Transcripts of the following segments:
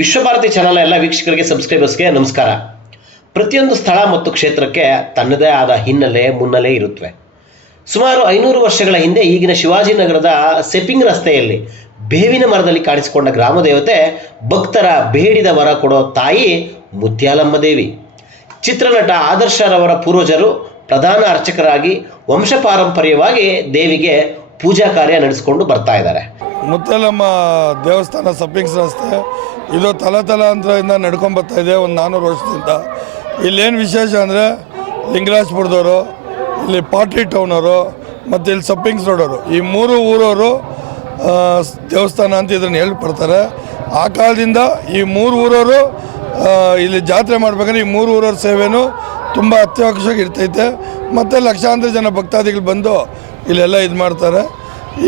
Vishwabharati channel ಎಲ್ಲ ವೀಕ್ಷಕರಿಗೆ ಸಬ್ಸ್ಕ್ರೈಬರ್ಸ್ಗೆ ನಮಸ್ಕಾರ. ಪ್ರತಿಯೊಂದು ಸ್ಥಳ ಮತ್ತು ಕ್ಷೇತ್ರಕ್ಕೆ ತನ್ನದೇ ಆದ ಹಿನ್ನೆಲೆ ಮುನ್ನೆಲೆ ಇರುತ್ತವೆ. ಸುಮಾರು 500 ವರ್ಷಗಳ ಹಿಂದೆ ಈಗಿನ ಶಿವಾಜಿನಗರದ ಸೆಪಿಂಗ್ ರಸ್ತೆಯಲ್ಲಿ ಬೇವಿನ ಮರದಲ್ಲಿ ಕಾಣಿಸಿಕೊಂಡ ಗ್ರಾಮ ದೇವತೆ ಭಕ್ತರ ಬೇಡಿದ ವರ ಕೊಡೋ ತಾಯಿ ಮುತ್ಯಾಲಮ್ಮ ದೇವಿ. ಚಿತ್ರನಟ ಆದರ್ಶರವರ ಪೂರ್ವಜರು ಪ್ರಧಾನ ಅರ್ಚಕರಾಗಿ ವಂಶಪಾರಂಪರ್ಯವಾಗಿ ದೇವಿಗೆ ಪೂಜಾ ಕಾರ್ಯ ನಡೆಸಿಕೊಂಡು ಬರ್ತಾ ಇದ್ದಾರೆ. ಮುತ್ಯಾಲಮ್ಮ ದೇವಸ್ಥಾನ ಸಪ್ಪಿಂಗ್ಸ್ ರಸ್ತೆ ಇದು ತಲಾಂತರದಿಂದ ನಡ್ಕೊಂಡು ಬರ್ತಾ ಇದೆ ಒಂದು 400 ವರ್ಷದಿಂದ. ಇಲ್ಲೇನು ವಿಶೇಷ ಅಂದರೆ ಲಿಂಗರಾಜಪುರದವರು, ಇಲ್ಲಿ ಪಾಟ್ರಿ ಟೌನವರು ಮತ್ತು ಇಲ್ಲಿ ಸಪ್ಪಿಂಗ್ಸ್ ರೋಡವರು, ಈ 3 ಊರವರು ದೇವಸ್ಥಾನ ಅಂತ ಇದನ್ನು ಹೇಳ್ಬಿಡ್ತಾರೆ. ಆ ಕಾಲದಿಂದ ಈ 3 ಊರವರು ಇಲ್ಲಿ ಜಾತ್ರೆ ಮಾಡ್ಬೇಕಾದ್ರೆ ಈ 3 ಊರವ್ರ ಸೇವೆನೂ ತುಂಬ ಅತ್ಯವಶ್ಯಕ ಇರ್ತೈತೆ. ಮತ್ತು ಲಕ್ಷಾಂತರ ಜನ ಭಕ್ತಾದಿಗಳು ಬಂದು ಇಲ್ಲೆಲ್ಲ ಇದು ಮಾಡ್ತಾರೆ.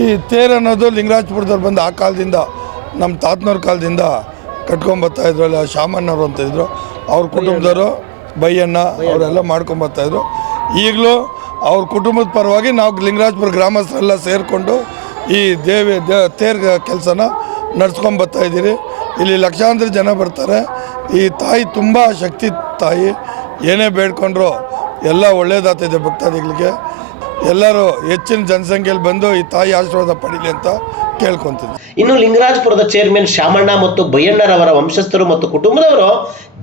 ಈ ತೇರು ಅನ್ನೋದು ಲಿಂಗರಾಜಪುರದವ್ರು ಬಂದು ಆ ಕಾಲದಿಂದ ನಮ್ಮ ತಾತನವ್ರ ಕಾಲದಿಂದ ಕಟ್ಕೊಂಬರ್ತಾಯಿದ್ರು. ಅಲ್ಲಿ ಶಾಮಣ್ಣವ್ರು ಅಂತಿದ್ರು, ಅವ್ರ ಕುಟುಂಬದವರು ಬೈಯಣ್ಣ ಅವರೆಲ್ಲ ಮಾಡ್ಕೊಂಬರ್ತಾಯಿದ್ರು. ಈಗಲೂ ಅವ್ರ ಕುಟುಂಬದ ಪರವಾಗಿ ನಾವು ಲಿಂಗರಾಜಪುರ ಗ್ರಾಮಸ್ಥರೆಲ್ಲ ಸೇರಿಕೊಂಡು ಈ ತೇರು ಕೆಲಸನ ನಡ್ಸ್ಕೊಂಬರ್ತಾಯಿದ್ದೀರಿ. ಇಲ್ಲಿ ಲಕ್ಷಾಂತರ ಜನ ಬರ್ತಾರೆ. ಈ ತಾಯಿ ತುಂಬ ಶಕ್ತಿ ತಾಯಿ, ಏನೇ ಬೇಡ್ಕೊಂಡ್ರು ಎಲ್ಲ ಒಳ್ಳೇದಾಗ್ತಿದೆ ಭಕ್ತಾದಿಗಳಿಗೆ. ಎಲ್ಲರೂ ಹೆಚ್ಚಿನ ಜನಸಂಖ್ಯೆಯಲ್ಲಿ ಬಂದು ಈ ತಾಯಿ ಆಶೀರ್ವಾದ ಪಡೀಲಿ ಅಂತ ಕೇಳ್ಕೊಂತೀನಿ. ಇನ್ನು ಲಿಂಗರಾಜಪುರದ ಚೇರ್ಮನ್ ಶಾಮಣ್ಣ ಮತ್ತು ಬೈಯಣ್ಣರವರ ವಂಶಸ್ಥರು ಮತ್ತು ಕುಟುಂಬದವರು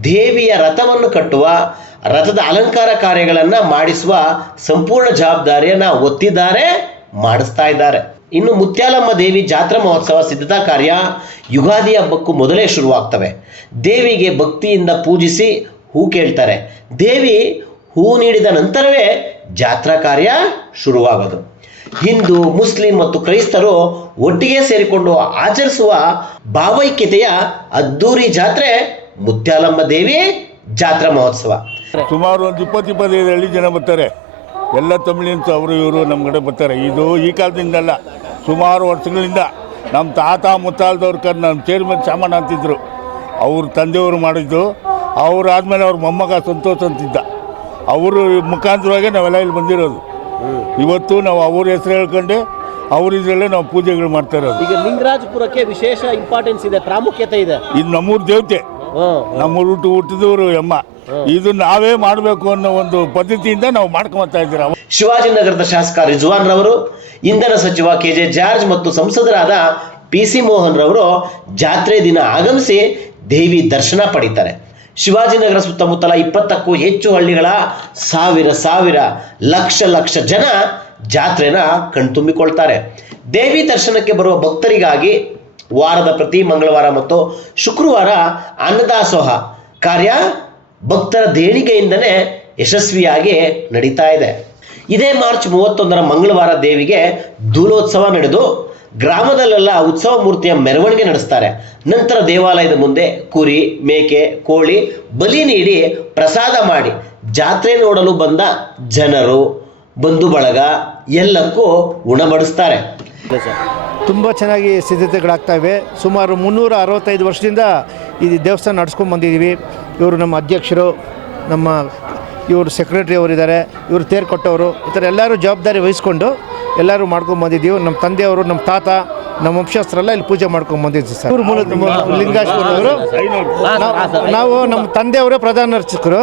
ದೇವಿಯ ರಥವನ್ನು ಕಟ್ಟುವ, ರಥದ ಅಲಂಕಾರ ಕಾರ್ಯಗಳನ್ನು ಮಾಡಿಸುವ ಸಂಪೂರ್ಣ ಜವಾಬ್ದಾರಿಯನ್ನು ಹೊತ್ತಿದ್ದಾರೆ, ಮಾಡಿಸ್ತಾ ಇದ್ದಾರೆ. ಇನ್ನು ಮುತ್ಯಾಲಮ್ಮ ದೇವಿ ಜಾತ್ರಾ ಮಹೋತ್ಸವ ಸಿದ್ಧತಾ ಕಾರ್ಯ ಯುಗಾದಿ ಹಬ್ಬಕ್ಕೂ ಮೊದಲೇ ಶುರುವಾಗ್ತವೆ. ದೇವಿಗೆ ಭಕ್ತಿಯಿಂದ ಪೂಜಿಸಿ ಹೂ ಕೇಳ್ತಾರೆ. ದೇವಿ ಹೂ ನೀಡಿದ ನಂತರವೇ ಜಾತ್ರಾ ಕಾರ್ಯ ಶುರುವಾಗೋದು. ಹಿಂದೂ, ಮುಸ್ಲಿಂ ಮತ್ತು ಕ್ರೈಸ್ತರು ಒಟ್ಟಿಗೆ ಸೇರಿಕೊಂಡು ಆಚರಿಸುವ ಭಾವೈಕ್ಯತೆಯ ಅದ್ದೂರಿ ಜಾತ್ರೆ ಮುತ್ಯಾಲಮ್ಮ ದೇವಿ ಜಾತ್ರಾ ಮಹೋತ್ಸವ. ಸುಮಾರು ಒಂದು 20-25 ಹಳ್ಳಿ ಜನ ಬರ್ತಾರೆ. ಎಲ್ಲ ತಮಿಳಿಯನ್ಸ್ ಅವರು ಇವರು ನಮ್ಮ ಕಡೆ ಬರ್ತಾರೆ. ಇದು ಈ ಕಾಲದಿಂದಲ್ಲ, ಸುಮಾರು ವರ್ಷಗಳಿಂದ ನಮ್ಮ ತಾತ ಮುತ್ತಾಲ್ದವ್ರ ನಮ್ಮ ಚೇರ್ಮನ್ ಶಾಮಣ್ಣ ಅಂತಿದ್ರು, ಅವ್ರ ತಂದೆಯವರು ಮಾಡಿದ್ದು. ಅವರಾದ್ಮೇಲೆ ಅವ್ರ ಮೊಮ್ಮಗ ಸಂತೋಷ್ ಅಂತಿದ್ದ, ಅವರು ಮುಖಾಂತರವಾಗಿ ನಾವೆಲ್ಲ ಇಲ್ಲಿ ಬಂದಿರೋದು. ಇವತ್ತು ನಾವು ಅವ್ರ ಹೆಸರು ಹೇಳ್ಕೊಂಡೆ ಅವ್ರ ಇದರಲ್ಲೇ ನಾವು ಪೂಜೆಗಳು ಮಾಡ್ತಾ ಇರೋದು. ಈಗ ಲಿಂಗರಾಜಪುರಕ್ಕೆ ವಿಶೇಷ ಇಂಪಾರ್ಟೆನ್ಸ್ ಇದೆ, ಪ್ರಾಮುಖ್ಯತೆ ಇದೆ. ಇದು ನಮ್ಮೂರ ದೇವತೆ, ನಮ್ಮೂರು ಹುಟ್ಟಿದವರು ಅಮ್ಮ. ಇದು ನಾವೇ ಮಾಡಬೇಕು ಅನ್ನೋ ಒಂದು ಪದ್ಧತಿಯಿಂದ ನಾವು ಮಾಡ್ಕೊಂಬತ್ತಾ ಇದ್ದೀರ. ಶಿವಾಜಿನಗರದ ಶಾಸಕ ರಿಜ್ವಾನ್ ರವರು, ಇಂಧನ ಸಚಿವ KJ ಜಾರ್ಜ್ ಮತ್ತು ಸಂಸದರಾದ PC ಮೋಹನ್ ರವರು ಜಾತ್ರೆ ದಿನ ಆಗಮಿಸಿ ದೇವಿ ದರ್ಶನ ಪಡೀತಾರೆ. ಶಿವಾಜಿನಗರ ಸುತ್ತಮುತ್ತಲ 20ಕ್ಕೂ ಹೆಚ್ಚು ಹಳ್ಳಿಗಳ ಸಾವಿರ ಲಕ್ಷ ಜನ ಜಾತ್ರೆನ ಕಣ್ತುಂಬಿಕೊಳ್ತಾರೆ. ದೇವಿ ದರ್ಶನಕ್ಕೆ ಬರುವ ಭಕ್ತರಿಗಾಗಿ ವಾರದ ಪ್ರತಿ ಮಂಗಳವಾರ ಮತ್ತು ಶುಕ್ರವಾರ ಅನ್ನದಾಸೋಹ ಕಾರ್ಯ ಭಕ್ತರ ದೇಣಿಗೆಯಿಂದನೇ ಯಶಸ್ವಿಯಾಗಿ ನಡೀತಾ ಇದೆ. ಇದೇ ಮಾರ್ಚ್ 31ರ ಮಂಗಳವಾರ ದೇವಿಗೆ ಧೂಲೋತ್ಸವ ನಡೆದು ಗ್ರಾಮದಲ್ಲೆಲ್ಲ ಉತ್ಸವ ಮೂರ್ತಿಯ ಮೆರವಣಿಗೆ ನಡೆಸ್ತಾರೆ. ನಂತರ ದೇವಾಲಯದ ಮುಂದೆ ಕುರಿ, ಮೇಕೆ, ಕೋಳಿ ಬಲಿ ನೀಡಿ ಪ್ರಸಾದ ಮಾಡಿ ಜಾತ್ರೆ ನೋಡಲು ಬಂದ ಜನರು, ಬಂಧು ಬಳಗ ಎಲ್ಲಕ್ಕೂ ಉಣಬಡಿಸ್ತಾರೆ. ತುಂಬ ಚೆನ್ನಾಗಿ ಸಿದ್ಧತೆಗಳಾಗ್ತವೆ. ಸುಮಾರು 365 ವರ್ಷದಿಂದ ಈ ದೇವಸ್ಥಾನ ನಡ್ಸ್ಕೊಂಡು ಬಂದಿದ್ದೀವಿ. ಇವರು ನಮ್ಮ ಅಧ್ಯಕ್ಷರು, ನಮ್ಮ ಇವರು ಸೆಕ್ರೆಟರಿ ಅವರಿದ್ದಾರೆ, ಇವರು ತೇರು ಕೊಟ್ಟವರು, ಈ ಥರ ಎಲ್ಲರೂ ಜವಾಬ್ದಾರಿ ವಹಿಸ್ಕೊಂಡು ಎಲ್ಲರೂ ಮಾಡ್ಕೊಂಡು ಬಂದಿದ್ದೀವಿ. ನಮ್ಮ ತಂದೆಯವರು, ನಮ್ಮ ತಾತ, ನಮ್ಮ ವಂಶಸ್ಥರೆಲ್ಲ ಇಲ್ಲಿ ಪೂಜೆ ಮಾಡ್ಕೊಂಡು ಬಂದಿದ್ದೀವಿ ಸರ್. ಇವರು ಮೂಲ ಲಿಂಗರಾಜಪುರದವರು. ನಾವು ನಮ್ಮ ತಂದೆಯವರೇ ಪ್ರಧಾನ ಅರ್ಚಕರು.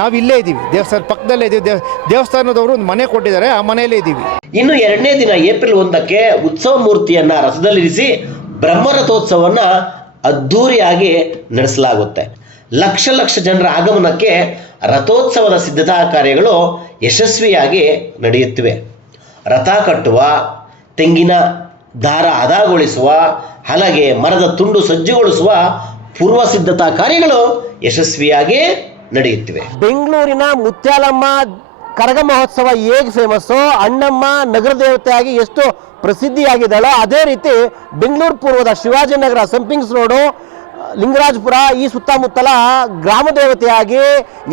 ನಾವು ಇಲ್ಲೇ ಇದ್ದೀವಿ, ದೇವಸ್ಥಾನ ಪಕ್ಕದಲ್ಲೇ ಇದ್ದೀವಿ. ದೇವಸ್ಥಾನದವರು ಒಂದು ಮನೆ ಕೊಟ್ಟಿದ್ದಾರೆ, ಆ ಮನೆಯಲ್ಲೇ ಇದ್ದೀವಿ. ಇನ್ನು 2ನೇ ದಿನ ಏಪ್ರಿಲ್ 1ಕ್ಕೆ ಉತ್ಸವ ಮೂರ್ತಿಯನ್ನ ರಥದಲ್ಲಿರಿಸಿ ಬ್ರಹ್ಮರಥೋತ್ಸವವನ್ನು ಅದ್ಧೂರಿಯಾಗಿ ನಡೆಸಲಾಗುತ್ತೆ. ಲಕ್ಷ ಜನರ ಆಗಮನಕ್ಕೆ ರಥೋತ್ಸವದ ಸಿದ್ಧತಾ ಕಾರ್ಯಗಳು ಯಶಸ್ವಿಯಾಗಿ ನಡೆಯುತ್ತಿವೆ. ರಥ ಕಟ್ಟುವ, ತೆಂಗಿನ ದಾರ ಹದಗೊಳಿಸುವ, ಹಲಗೆ ಮರದ ತುಂಡು ಸಜ್ಜುಗೊಳಿಸುವ ಪೂರ್ವ ಸಿದ್ಧತಾ ಕಾರ್ಯಗಳು ಯಶಸ್ವಿಯಾಗಿ ನಡೆಯುತ್ತಿವೆ. ಬೆಂಗಳೂರಿನ ಮುತ್ಯಾಲಮ್ಮ ಕರಗ ಮಹೋತ್ಸವ ಹೇಗೆ ಫೇಮಸ್ಸೋ, ಅಣ್ಣಮ್ಮ ನಗರ ದೇವತೆಯಾಗಿ ಎಷ್ಟು ಪ್ರಸಿದ್ಧಿಯಾಗಿದ್ದಾಳೋ, ಅದೇ ರೀತಿ ಬೆಂಗಳೂರು ಪೂರ್ವದ ಶಿವಾಜಿನಗರ, ಸಂಪಿಂಗ್ಸ್ ರೋಡು, ಲಿಂಗರಾಜಪುರ ಈ ಸುತ್ತಮುತ್ತಲ ಗ್ರಾಮ ದೇವತೆಯಾಗಿ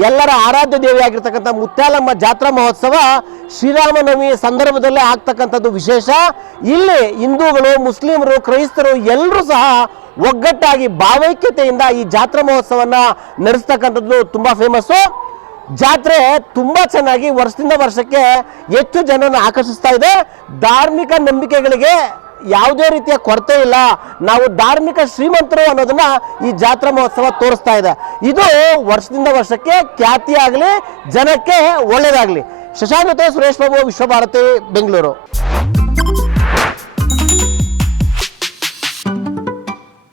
ಎಲ್ಲರ ಆರಾಧ್ಯ ದೇವಿಯಾಗಿರ್ತಕ್ಕಂಥ ಮುತ್ಯಾಲಮ್ಮ ಜಾತ್ರಾ ಮಹೋತ್ಸವ ಶ್ರೀರಾಮನವಮಿ ಸಂದರ್ಭದಲ್ಲೇ ಆಗ್ತಕ್ಕಂಥದ್ದು ವಿಶೇಷ. ಇಲ್ಲಿ ಹಿಂದೂಗಳು, ಮುಸ್ಲಿಮರು, ಕ್ರೈಸ್ತರು ಎಲ್ಲರೂ ಸಹ ಒಗ್ಗಟ್ಟಾಗಿ ಭಾವೈಕ್ಯತೆಯಿಂದ ಈ ಜಾತ್ರಾ ಮಹೋತ್ಸವವನ್ನು ನಡೆಸ್ತಕ್ಕಂಥದ್ದು ತುಂಬ ಫೇಮಸ್ಸು. ಜಾತ್ರೆ ತುಂಬ ಚೆನ್ನಾಗಿ ವರ್ಷದಿಂದ ವರ್ಷಕ್ಕೆ ಹೆಚ್ಚು ಜನರನ್ನು ಆಕರ್ಷಿಸ್ತಾ ಇದೆ. ಧಾರ್ಮಿಕ ನಂಬಿಕೆಗಳಿಗೆ ಯಾವುದೇ ರೀತಿಯ ಕೊರತೆ ಇಲ್ಲ, ನಾವು ಧಾರ್ಮಿಕ ಶ್ರೀಮಂತರು ಅನ್ನೋದನ್ನ ಈ ಜಾತ್ರಾ ಮಹೋತ್ಸವ ತೋರಿಸ್ತಾ ಇದೆ. ಇದು ವರ್ಷದಿಂದ ವರ್ಷಕ್ಕೆ ಖ್ಯಾತಿ ಆಗಲಿ, ಜನಕ್ಕೆ ಒಳ್ಳೇದಾಗಲಿ. ಶಶಾಂಕ್ ಜೊತೆ ಸುರೇಶ್ ಬಾಬು, ವಿಶ್ವಭಾರತಿ, ಬೆಂಗಳೂರು.